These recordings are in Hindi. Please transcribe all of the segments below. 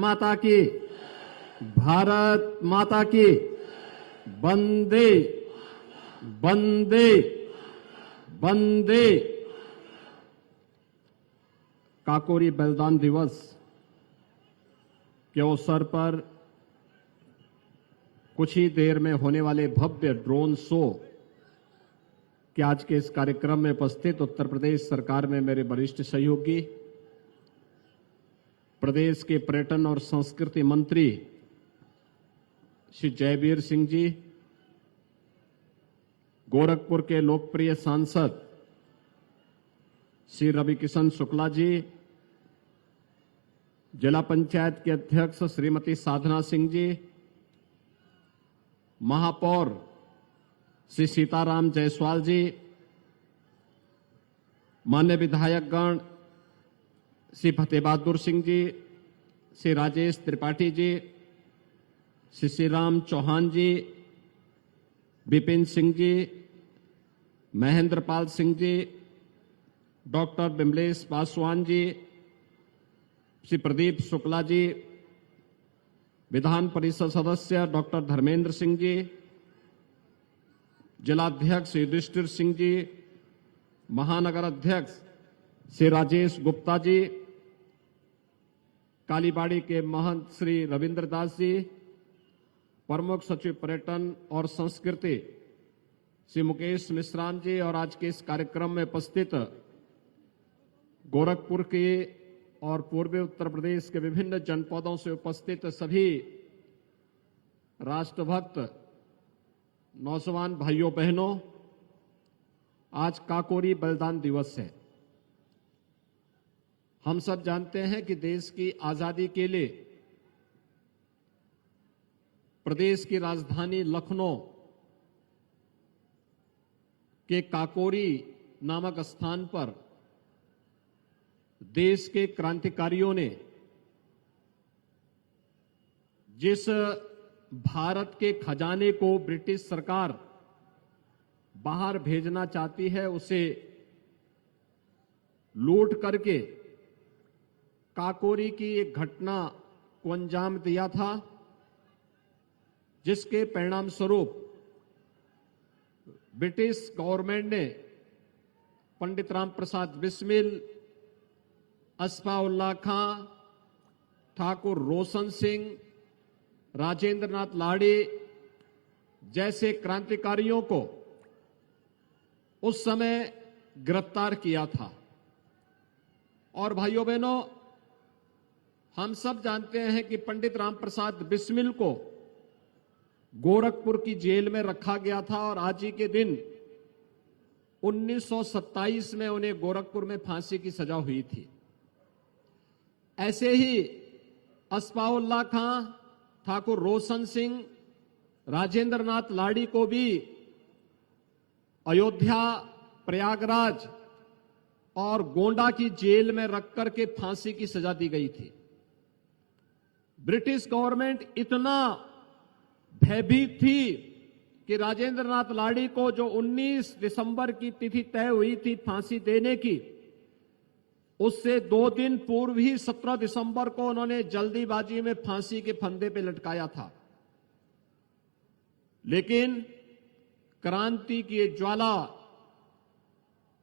माता की, भारत माता की, वंदे वंदे वंदे। काकोरी बलिदान दिवस के अवसर पर कुछ ही देर में होने वाले भव्य ड्रोन शो के आज के इस कार्यक्रम में उपस्थित उत्तर प्रदेश सरकार में मेरे वरिष्ठ सहयोगी, प्रदेश के पर्यटन और संस्कृति मंत्री श्री जयवीर सिंह जी, गोरखपुर के लोकप्रिय सांसद श्री रवि किशन शुक्ला जी, जिला पंचायत के अध्यक्ष श्रीमती साधना सिंह जी, महापौर श्री सीताराम जायसवाल जी, मान्य विधायकगण श्री फतेह बहादुर सिंह जी, श्री राजेश त्रिपाठी जी, श्री श्रीराम चौहान जी, विपिन सिंह जी, महेंद्र पाल सिंह जी, डॉक्टर बिमलेश पासवान जी, श्री प्रदीप शुक्ला जी, विधान परिषद सदस्य डॉक्टर धर्मेंद्र सिंह जी, जिलाध्यक्ष युधिष्ठिर सिंह जी, महानगर अध्यक्ष श्री राजेश गुप्ता जी, कालीबाड़ी के महंत श्री रविंद्र दास जी, प्रमुख सचिव पर्यटन और संस्कृति श्री मुकेश मिश्रान जी और आज के इस कार्यक्रम में उपस्थित गोरखपुर के और पूर्वी उत्तर प्रदेश के विभिन्न जनपदों से उपस्थित सभी राष्ट्रभक्त नौजवान भाइयों बहनों, आज काकोरी बलिदान दिवस है। हम सब जानते हैं कि देश की आजादी के लिए प्रदेश की राजधानी लखनऊ के काकोरी नामक स्थान पर देश के क्रांतिकारियों ने जिस भारत के खजाने को ब्रिटिश सरकार बाहर भेजना चाहती है, उसे लूट करके काकोरी की एक घटना को अंजाम दिया था, जिसके परिणाम स्वरूप ब्रिटिश गवर्नमेंट ने पंडित राम प्रसाद बिस्मिल, अस्फाउल्लाह खां, ठाकुर रोशन सिंह, राजेंद्र नाथ लाड़ी जैसे क्रांतिकारियों को उस समय गिरफ्तार किया था। और भाइयों बहनों, हम सब जानते हैं कि पंडित राम प्रसाद बिस्मिल को गोरखपुर की जेल में रखा गया था और आज ही के दिन 1927 में उन्हें गोरखपुर में फांसी की सजा हुई थी। ऐसे ही अस्फाउल्लाह खां, ठाकुर रोशन सिंह, राजेंद्र नाथ लाड़ी को भी अयोध्या, प्रयागराज और गोंडा की जेल में रख करके फांसी की सजा दी गई थी। ब्रिटिश गवर्नमेंट इतना भयभीत थी कि राजेंद्र नाथ लाड़ी को जो 19 दिसंबर की तिथि तय हुई थी फांसी देने की, उससे 2 दिन पूर्व ही 17 दिसंबर को उन्होंने जल्दीबाजी में फांसी के फंदे पे लटकाया था। लेकिन क्रांति की ज्वाला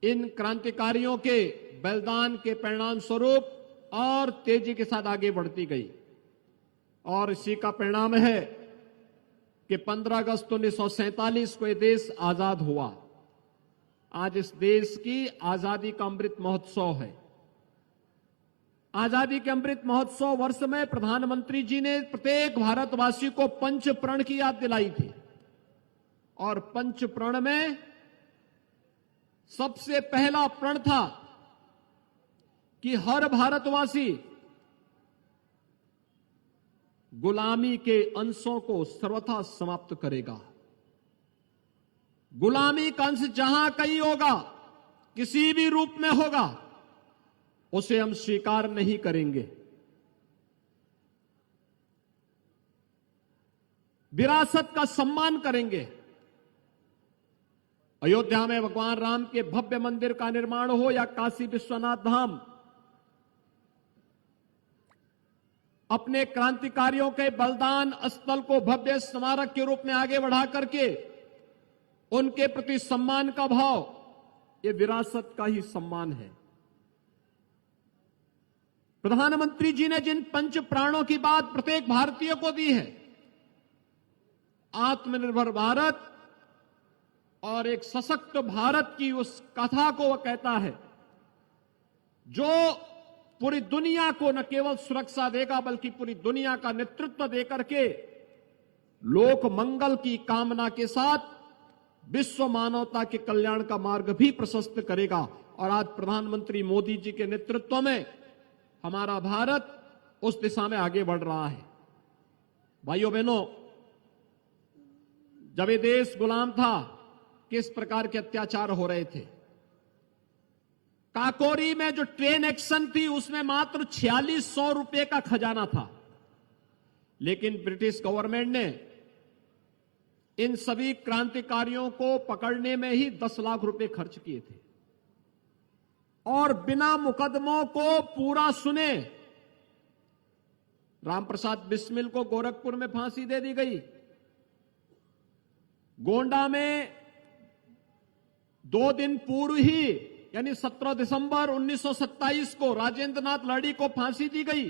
इन क्रांतिकारियों के बलिदान के परिणाम स्वरूप और तेजी के साथ आगे बढ़ती गई और इसी का परिणाम है कि 15 अगस्त 1947 को यह देश आजाद हुआ। आज इस देश की आजादी का अमृत महोत्सव है। आजादी के अमृत महोत्सव वर्ष में प्रधानमंत्री जी ने प्रत्येक भारतवासी को पंच प्रण की याद दिलाई थी और पंच प्रण में सबसे पहला प्रण था कि हर भारतवासी गुलामी के अंशों को सर्वथा समाप्त करेगा। गुलामी का अंश जहां कहीं होगा, किसी भी रूप में होगा, उसे हम स्वीकार नहीं करेंगे। विरासत का सम्मान करेंगे। अयोध्या में भगवान राम के भव्य मंदिर का निर्माण हो या काशी विश्वनाथ धाम, अपने क्रांतिकारियों के बलिदान स्थल को भव्य स्मारक के रूप में आगे बढ़ा करके उनके प्रति सम्मान का भाव, ये विरासत का ही सम्मान है। प्रधानमंत्री जी ने जिन पंच प्राणों की बात प्रत्येक भारतीय को दी है, आत्मनिर्भर भारत और एक सशक्त भारत की उस कथा को वह कहता है, जो पूरी दुनिया को न केवल सुरक्षा देगा बल्कि पूरी दुनिया का नेतृत्व देकर के लोक मंगल की कामना के साथ विश्व मानवता के कल्याण का मार्ग भी प्रशस्त करेगा। और आज प्रधानमंत्री मोदी जी के नेतृत्व में हमारा भारत उस दिशा में आगे बढ़ रहा है। भाइयों बहनों, जब ये देश गुलाम था, किस प्रकार के अत्याचार हो रहे थे। काकोरी में जो ट्रेन एक्शन थी उसमें मात्र 4600 रुपए का खजाना था, लेकिन ब्रिटिश गवर्नमेंट ने इन सभी क्रांतिकारियों को पकड़ने में ही 10 लाख रुपए खर्च किए थे और बिना मुकदमों को पूरा सुने रामप्रसाद बिस्मिल को गोरखपुर में फांसी दे दी गई। गोंडा में 2 दिन पूर्व ही यानी 17 दिसंबर 1927 को राजेंद्र नाथ लाड़ी को फांसी दी गई।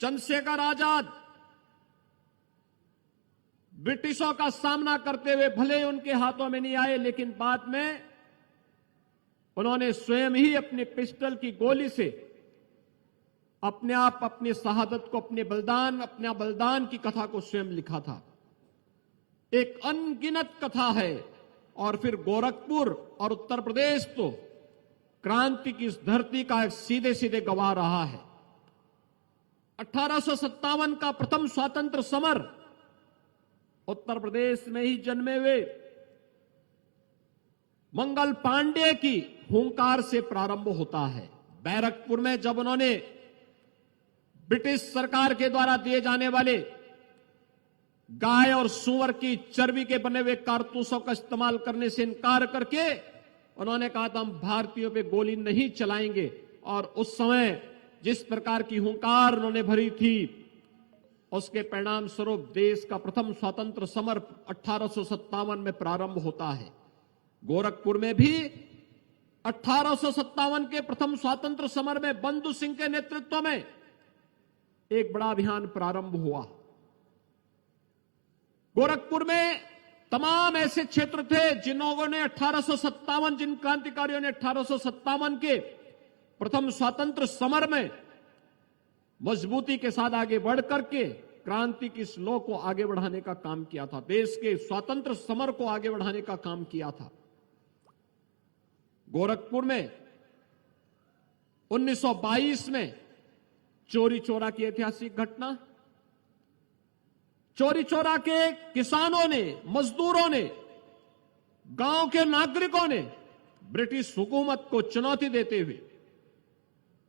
चंद्रशेखर आजाद ब्रिटिशों का सामना करते हुए भले उनके हाथों में नहीं आए, लेकिन बाद में उन्होंने स्वयं ही अपने पिस्टल की गोली से अपने आप अपनी शहादत को, अपने बलिदान की कथा को स्वयं लिखा था। एक अनगिनत कथा है। और फिर गोरखपुर और उत्तर प्रदेश तो क्रांति की इस धरती का एक सीधे सीधे गवाह रहा है। 1857 का प्रथम स्वातंत्र समर उत्तर प्रदेश में ही जन्मे हुए मंगल पांडे की हुंकार से प्रारंभ होता है। बैरकपुर में जब उन्होंने ब्रिटिश सरकार के द्वारा दिए जाने वाले गाय और सूअर की चर्बी के बने हुए कारतूसों का इस्तेमाल करने से इनकार करके उन्होंने कहा था हम भारतीयों पे गोली नहीं चलाएंगे, और उस समय जिस प्रकार की हुंकार उन्होंने भरी थी उसके परिणाम स्वरूप देश का प्रथम स्वतंत्र समर 1857 में प्रारंभ होता है। गोरखपुर में भी 1857 के प्रथम स्वतंत्र समर में बंधु सिंह के नेतृत्व में एक बड़ा अभियान प्रारंभ हुआ। गोरखपुर में तमाम ऐसे क्षेत्र थे जिन क्रांतिकारियों ने 1857 के प्रथम स्वतंत्र समर में मजबूती के साथ आगे बढ़ करके क्रांति की स्लो को आगे बढ़ाने का काम किया था, देश के स्वतंत्र समर को आगे बढ़ाने का काम किया था। गोरखपुर में 1922 में चोरी चोरा की ऐतिहासिक घटना, चोरी चोरा के किसानों ने, मजदूरों ने, गांव के नागरिकों ने ब्रिटिश हुकूमत को चुनौती देते हुए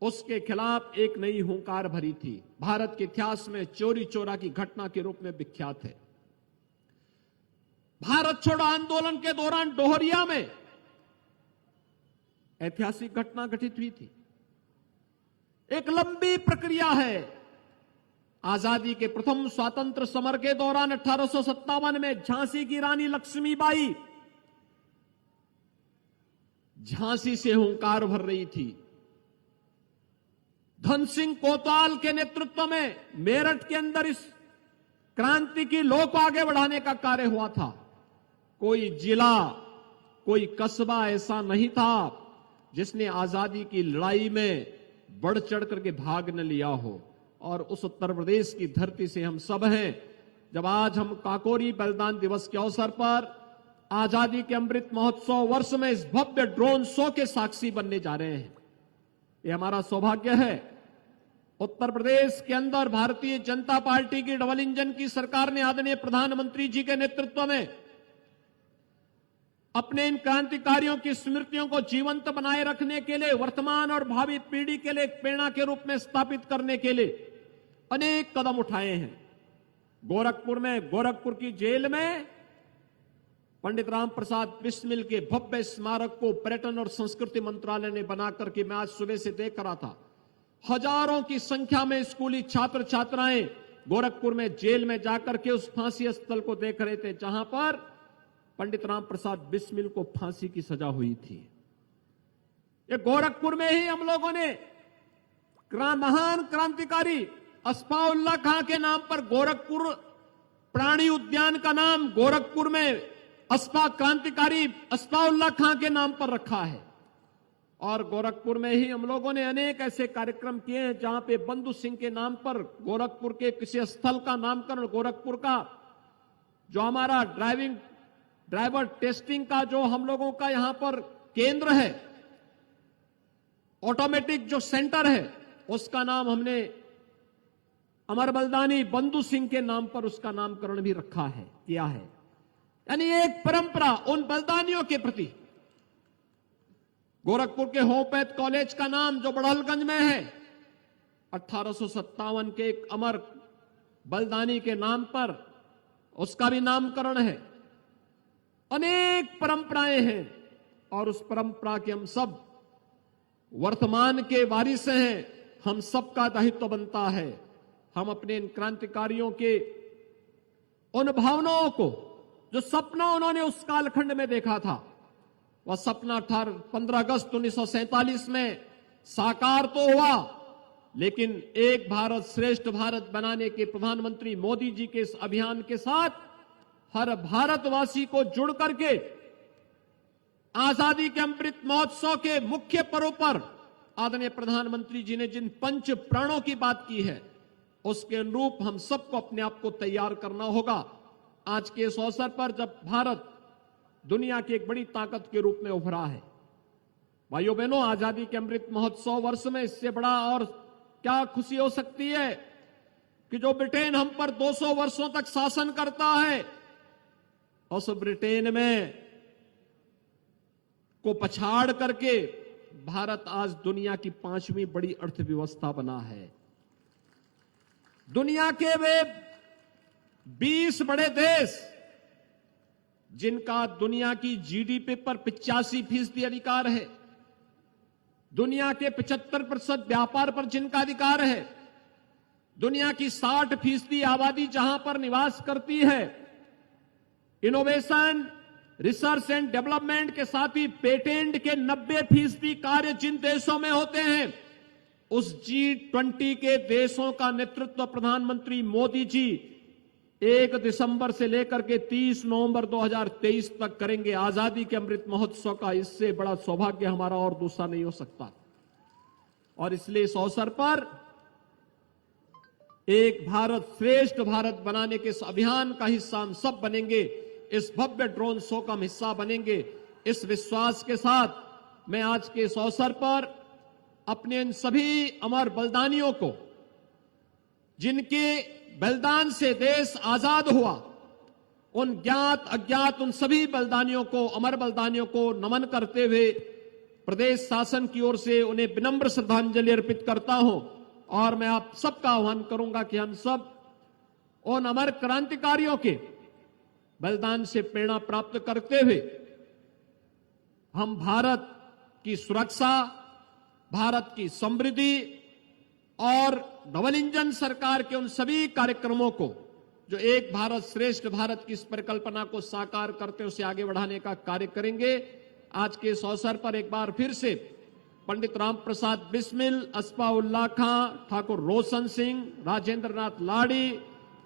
उसके खिलाफ एक नई हुंकार भरी थी। भारत के इतिहास में चोरी चोरा की घटना के रूप में विख्यात है। भारत छोड़ो आंदोलन के दौरान डोहरिया में ऐतिहासिक घटना घटित हुई थी। एक लंबी प्रक्रिया है। आजादी के प्रथम स्वातंत्र समर के दौरान 1857 में झांसी की रानी लक्ष्मीबाई झांसी से हुंकार भर रही थी। धन सिंह कोतवाल के नेतृत्व में मेरठ के अंदर इस क्रांति की लौ को आगे बढ़ाने का कार्य हुआ था। कोई जिला, कोई कस्बा ऐसा नहीं था जिसने आजादी की लड़ाई में बढ़ चढ़ करके भाग न लिया हो। और उस उत्तर प्रदेश की धरती से हम सब हैं। जब आज हम काकोरी बलिदान दिवस के अवसर पर आजादी के अमृत महोत्सव वर्ष में इस भव्य ड्रोन शो के साक्षी बनने जा रहे हैं, ये हमारा सौभाग्य है। उत्तर प्रदेश के अंदर भारतीय जनता पार्टी की डबल इंजन की सरकार ने आदरणीय प्रधानमंत्री जी के नेतृत्व में अपने इन क्रांतिकारियों की स्मृतियों को जीवंत बनाए रखने के लिए, वर्तमान और भावी पीढ़ी के लिए एक प्रेरणा के रूप में स्थापित करने के लिए अनेक कदम उठाए हैं। गोरखपुर में, गोरखपुर की जेल में पंडित राम प्रसाद बिस्मिल के भव्य स्मारक को पर्यटन और संस्कृति मंत्रालय ने बनाकर के मैं आज सुबह से देख रहा था। हजारों की संख्या में स्कूली छात्र छात्राएं गोरखपुर में जेल में जाकर के उस फांसी स्थल को देख रहे थे जहां पर पंडित राम प्रसाद बिस्मिल को फांसी की सजा हुई थी। ये गोरखपुर में ही हम लोगों ने महान क्रांतिकारी अस्फाउल्लाह खां के नाम पर गोरखपुर प्राणी उद्यान का नाम गोरखपुर में क्रांतिकारी अस्फाउल्लाह खां के नाम पर रखा है। और गोरखपुर में ही हम लोगों ने अनेक ऐसे कार्यक्रम किए हैं जहां पे बंधु सिंह के नाम पर गोरखपुर के किसी स्थल का नामकरण, गोरखपुर का जो हमारा ड्राइवर टेस्टिंग का जो हम लोगों का यहां पर केंद्र है, ऑटोमेटिक जो सेंटर है, उसका नाम हमने अमर बलिदानी बंधु सिंह के नाम पर उसका नामकरण भी रखा है, किया है। यानी एक परंपरा उन बलिदानियों के प्रति। गोरखपुर के होम्योपैथ कॉलेज का नाम जो बड़हलगंज में है, 1857 के एक अमर बलिदानी के नाम पर उसका भी नामकरण है। अनेक परंपराएं हैं और उस परंपरा के हम सब वर्तमान के वारिस हैं। हम सबका दायित्व बनता है हम अपने इन क्रांतिकारियों के उन भावनाओं को, जो सपना उन्होंने उस कालखंड में देखा था, वह सपना 15 अगस्त 1947 में साकार तो हुआ, लेकिन एक भारत श्रेष्ठ भारत बनाने के प्रधानमंत्री मोदी जी के इस अभियान के साथ हर भारतवासी को जुड़ करके आजादी के अमृत महोत्सव के मुख्य पर्व पर आदरणीय प्रधानमंत्री जी ने जिन पंच प्राणों की बात की है, उसके अनुरूप हम सबको अपने आप को तैयार करना होगा। आज के इस अवसर पर जब भारत दुनिया की एक बड़ी ताकत के रूप में उभरा है, भाइयों बहनों, आजादी के अमृत महोत्सव वर्ष में इससे बड़ा और क्या खुशी हो सकती है कि जो ब्रिटेन हम पर 200 वर्षों तक शासन करता है, उस ब्रिटेन में को पछाड़ करके भारत आज दुनिया की 5वीं बड़ी अर्थव्यवस्था बना है। दुनिया के वे 20 बड़े देश जिनका दुनिया की जीडीपी पर 85% अधिकार है, दुनिया के 75% व्यापार पर जिनका अधिकार है, दुनिया की 60% आबादी जहां पर निवास करती है, इनोवेशन, रिसर्च एंड डेवलपमेंट के साथ ही पेटेंट के 90% कार्य जिन देशों में होते हैं, उस G20 के देशों का नेतृत्व प्रधानमंत्री मोदी जी 1 दिसंबर से लेकर के 30 नवंबर 2023 तक करेंगे। आजादी के अमृत महोत्सव का इससे बड़ा सौभाग्य हमारा और दूसरा नहीं हो सकता। और इसलिए इस अवसर पर एक भारत श्रेष्ठ भारत बनाने के इस अभियान का हिस्सा हम सब बनेंगे, इस भव्य ड्रोन शो का हम हिस्सा बनेंगे। इस विश्वास के साथ मैं आज के इस अवसर पर अपने इन सभी अमर बलिदानियों को, जिनके बलिदान से देश आजाद हुआ, उन ज्ञात अज्ञात उन सभी बलिदानियों को, अमर बलिदानियों को नमन करते हुए प्रदेश शासन की ओर से उन्हें विनम्र श्रद्धांजलि अर्पित करता हूं। और मैं आप सबका आह्वान करूंगा कि हम सब उन अमर क्रांतिकारियों के बलिदान से प्रेरणा प्राप्त करते हुए हम भारत की सुरक्षा, भारत की समृद्धि और डबल इंजन सरकार के उन सभी कार्यक्रमों को, जो एक भारत श्रेष्ठ भारत की इस परिकल्पना को साकार करते उसे आगे बढ़ाने का कार्य करेंगे। आज के इस अवसर पर एक बार फिर से पंडित राम प्रसाद बिस्मिल, अस्फाउल्लाह खां, ठाकुर रोशन सिंह, राजेंद्र नाथ लाड़ी,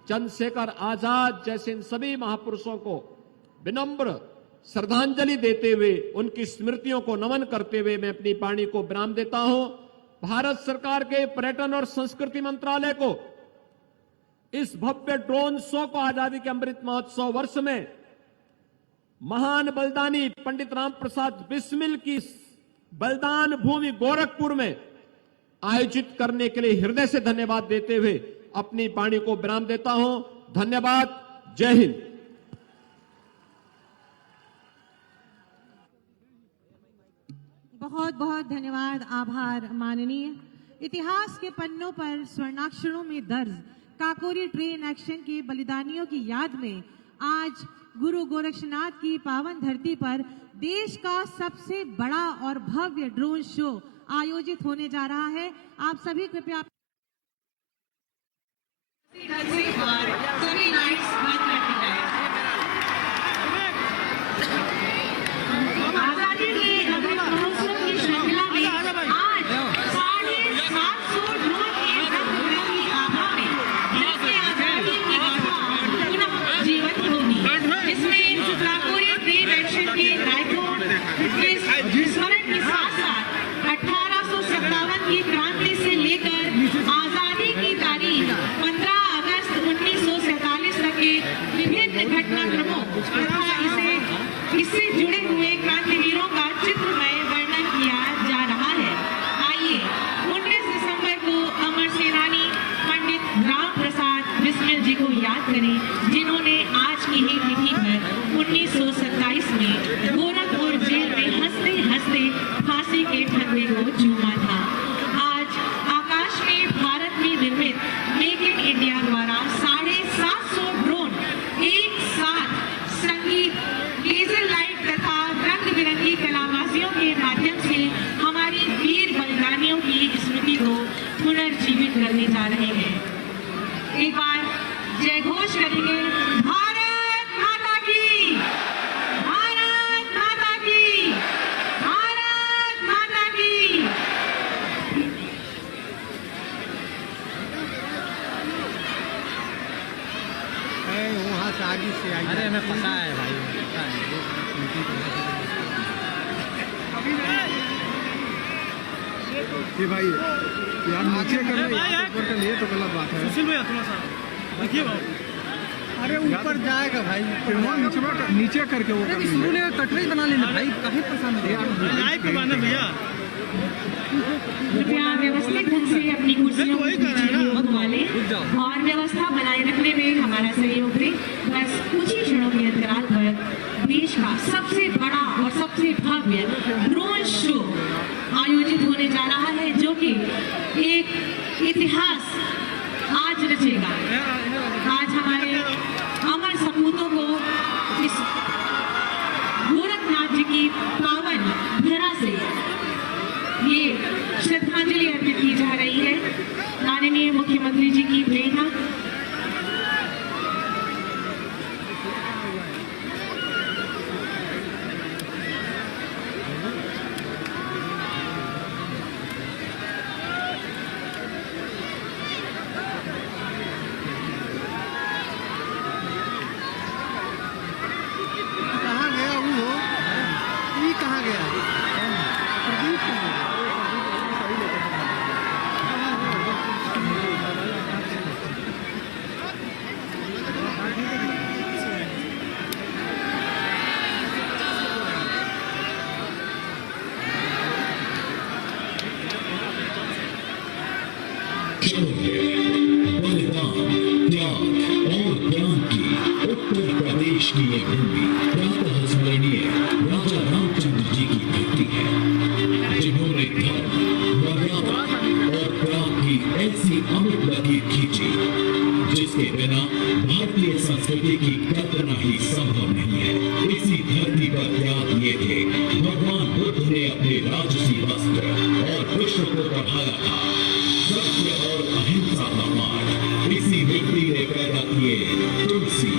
चंद्रशेखर आजाद जैसे इन सभी महापुरुषों को विनम्र श्रद्धांजलि देते हुए, उनकी स्मृतियों को नमन करते हुए मैं अपनी वाणी को विराम देता हूं। भारत सरकार के पर्यटन और संस्कृति मंत्रालय को इस भव्य ड्रोन शो को आजादी के अमृत महोत्सव वर्ष में महान बलिदानी पंडित राम प्रसाद बिस्मिल की बलिदान भूमि गोरखपुर में आयोजित करने के लिए हृदय से धन्यवाद देते हुए अपनी वाणी को विराम देता हूं। धन्यवाद। जय हिंद। बहुत बहुत धन्यवाद, आभार माननीय। इतिहास के पन्नों पर स्वर्णाक्षरों में दर्ज काकोरी ट्रेन एक्शन के बलिदानियों की याद में आज गुरु गोरक्षनाथ की पावन धरती पर देश का सबसे बड़ा और भव्य ड्रोन शो आयोजित होने जा रहा है। आप सभी कृपया सभी लाइट्स बंद कर दी जाए। आजादी के अमृत महोत्सव की श्रृंखला में आज 750 ड्रोन के रंग बिरंगी आभा में देश आजादी की गाथा पुनः जीवित होगी, जिसमें काकोरी ट्रेन एक्शन के नायकों के स्मरण के साथ साथ 1857 की क्रांति से लेकर आजादी की तारीख 15 अगस्त 1947 तक के विभिन्न घटनाक्रमों तथा इससे जुड़े हुए क्रांतिवीरों का चित्रमय वर्णन किया जा रहा है। आइए 19 दिसंबर को अमर सेनानी पंडित राम प्रसाद बिस्मिल जी को याद करें, जिन्होंने आज की ही तिथि पर 1927 में गोरखपुर जेल में हंसते हंसते फांसी के फंदे को चूमा था। आज आकाश में भारत में निर्मित मेक इन इंडिया द्वारा 750 ड्रोन एक साथ संगीत, लेजर लाइट तथा रंग बिरंगी कलाबाजियों के माध्यम से हमारी वीर बलिदानियों की स्मृति को पुनर्जीवित करने जा रहे हैं। एक बार जय घोष करेंगे, भारत माता की, भारत माता की, भारत माता की। वहाँ से आगे से आई। अरे हमें पता है भाई, कि भाई यार नीचे कर ले, ऊपर कर लिए तो गलत बात है। सुशील भैया थोड़ा सा देखिए भाई, अरे ऊपर जाएगा भाई, नीचे करके वो कटरी बना लेना भाई, काहे पसंद है भैया। कृपया व्यवस्थित ढंग से अपनी कुर्सियों को मंगवा लें और व्यवस्था बनाए रखने में हमारा सहयोग दें। बस कुछ ही क्षणों के अंतराल पर देश का सबसे बड़ा और सबसे भव्य ड्रोन शो आयोजित होने जा रहा है, जो कि एक इतिहास आज रचेगा। आज हमारे अमर सपूतों को इस गोरखनाथ जी की पावन धरा से ये श्रद्धांजलि अर्पित की जा रही है। माननीय मुख्यमंत्री जी की प्रेरणा, कहाँ गया वो, ये कहाँ गया प्रदीप कहाँ गया? बलिदान, त्याग और ज्ञान की उत्तर प्रदेश की ये भूमि प्रातः स्मरणीय राजा रामचंद्र जी की धरती है, जिन्होंने धर्म, मर्यादा और त्याग की ऐसी अमिट लकीर खींची जिसके बिना भारतीय संस्कृति की कल्पना ही संभव नहीं है। इसी धरती पर त्याग किए थे भगवान बुद्ध ने अपने राजसी वस्त्र और विश्व को पढ़ाया था सत्य और अहिंसा का पाठ। इसी मिट्टी ने पैदा किए तुलसी,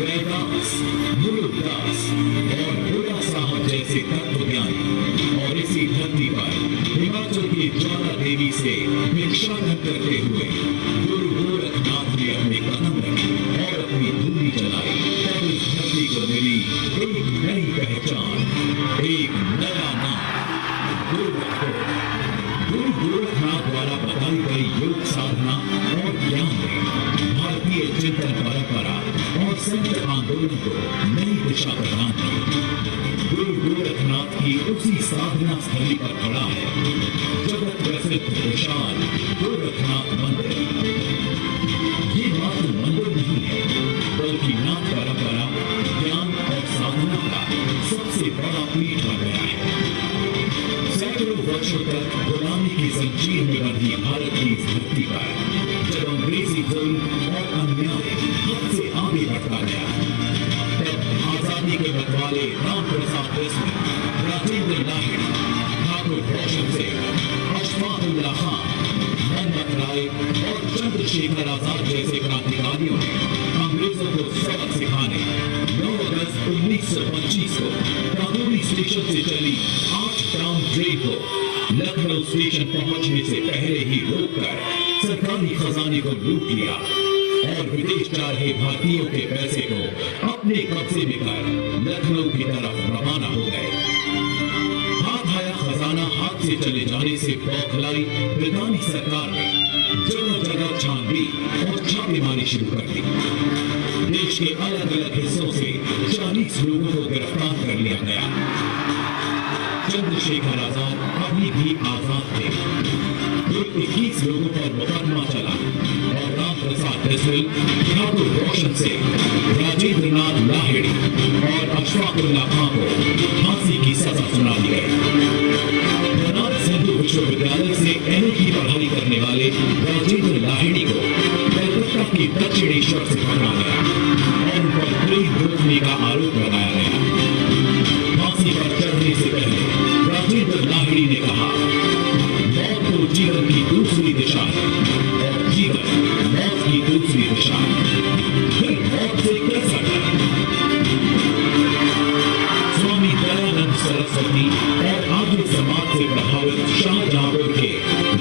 रैदास, मुरुदास और बुरा साहब जैसे तत्वज्ञानी। और इसी धरती पर हिमाचल की ज्वाला देवी से भिक्षाटन करते हुए गुरु गोरखनाथ ने अपने कदम रखे और अपनी धूली जलाई। तब इस धरती को मिली एक नई पहचान, एक नया नाम, गोरखपुर। गुरु गोरखनाथ द्वारा बताई गई योग साधना और ज्ञान ने भारतीय चिंतन परंपरा और संत आंदोलन को नई दिशा प्रदान की। गुरु गोरखनाथ की उसी साधना स्थली पर खड़ा है जगत प्रसिद्ध विशाल गोरखनाथ मंदिर। ये मात्र मंदिर नहीं है, बल्कि नाथ परंपरा, ज्ञान और साधना का सबसे बड़ा पीठ बन गया है। सैकड़ों वर्षों तक गुलामी की जंजीर में बंधी भारत की इस धरती पर जब अंग्रेजी जुल्म और अन्याय हद से आगे बढ़ता गया, तब आजादी के रखवाले राम प्रसाद बिस्मिल, राजेंद्र नायक, ठाकुर रोशन सिंह चंद्रशेखर आजाद जैसे क्रांतिकारियों ने अंग्रेजों को सबक सिखाने 9 अगस्त 1925 को काकोरी स्टेशन से चली 8 ट्राम ट्रेन को लखनऊ स्टेशन पहुंचने से पहले ही रोककर सरकारी खजाने को लूट लिया और विदेश जा रहे भारतीयों के पैसे को अपने कब्जे में कर लखनऊ की तरफ रवाना हो गए। हाथ आया खजाना हाथ से चले जाने से बौखलाई ब्रितानी सरकार ने जगह जगह छानबीन और छापेमारी शुरू कर दी। देश के अलग अलग हिस्सों से 40 लोगों को गिरफ्तार कर लिया गया। चंद्रशेखर आजाद अभी भी आजाद थे। 21 लोगों पर मुकदमा चला और राम प्रसाद बिस्मिल, ठाकुर रोशन सिंह, राजेंद्र नाथ लाहिड़ी और अशफाकुल्ला खां को फांसी की सजा सुना दी गई। बनारस हिंदू विश्वविद्यालय से MA की पढ़ाई करने वाले राजेंद्र लाहिड़ी को कलकत्ता के दक्षिणेश्वर से पकड़ा गया और उन पर ट्रेन रोकने का आरोप लगाया गया। फांसी पर चढ़ने से पहले राजेंद्र लाहिड़ी ने कहा, मौत तो जीवन की दूसरी दिशा है और जीवन मौत की दूसरी दिशा है, फिर मौत से कैसा डर। स्वामी दयानंद सरस्वती और आर्य समाज से प्रभावित शाहजहांपुर के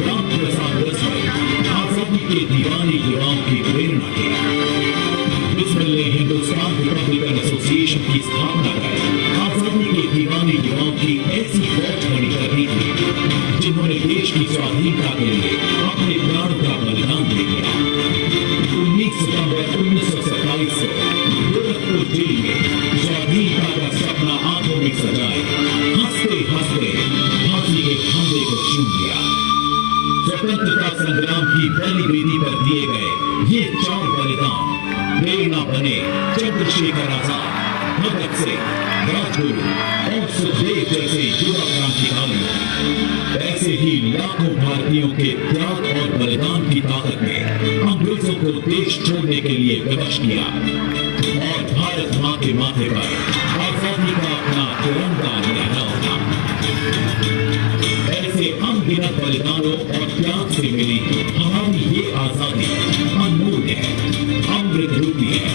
राम प्रसाद बिस्मिल आजादी के दीवाने युवाओं की प्रेरणा थे। बिस्मिल ने हिंदुस्तान रिपब्लिकन एसोसिएशन की स्थापना कर आजादी के दीवाने युवाओं की ऐसी फौज खड़ी कर दी थी जिन्होंने देश की स्वाधीनता के लिए अपने प्राण का बलिदान दे दिया। 19 सितंबर 1927 को गोरखपुर जेल में स्वाधीनता का सपना आंखों में सजाए हंसते हंसते फांसी के फंदे को चूम लिया। स्वतंत्रता संग्राम की पहली वेदी पर दिए गए ये 4 बलिदान प्रेरणा बने चंद्रशेखर आजाद, भगत सिंह, राजगुरु और सुखदेव जैसे युवा क्रांतिकारियों। ऐसे ही लाखों भारतीयों के त्याग और बलिदान की ताकत ने अंग्रेजों को देश छोड़ने के लिए विवश किया और भारत मां के माथे पर आजादी का अपना तिरंगा लहराया। ऐसे अनगिनत बलिदानों और त्याग से मिली हमारी ये आजादी अनमोल है, अमृत रूपी है।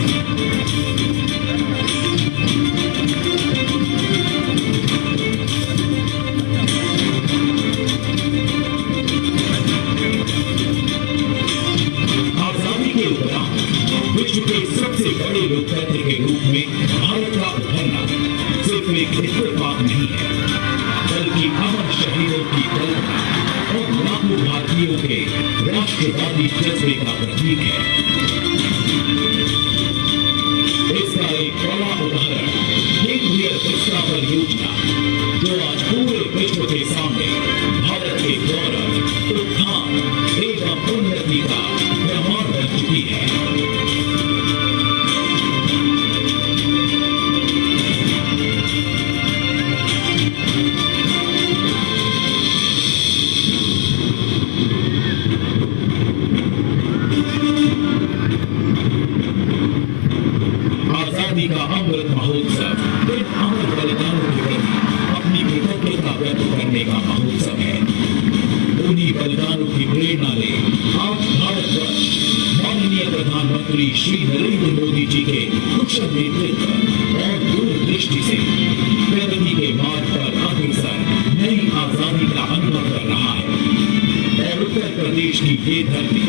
विश्व के सबसे बड़े लोकतंत्र के रूप में भारत का उभरना सिर्फ एक इत्तेफाक नहीं है, बल्कि अमर शहीदों की कल्पना और लाखों भारतीयों के राष्ट्रवादी जज्बे का प्रतीक है। इसका एक बड़ा उदाहरण केंद्रीय विस्तार परियोजना जो आज पूरे विश्व के सामने भारत के गौरव, उत्थान एवं उन्नति का प्रमाण बन चुकी है। आजादी का अमृत महोत्सव इन अमर बलिदानों के प्रति अपनी कृतज्ञता व्यक्त करने का महोत्सव है। उन्हीं बलिदानों की प्रेरणा ले आज भारतवर्ष माननीय प्रधानमंत्री श्री नरेंद्र मोदी जी के कुशल नेतृत्व और दूरदृष्टि से प्रगति के मार्ग पर अग्रसर नई आजादी का अनुभव कर रहा है और उत्तर प्रदेश की ये धरती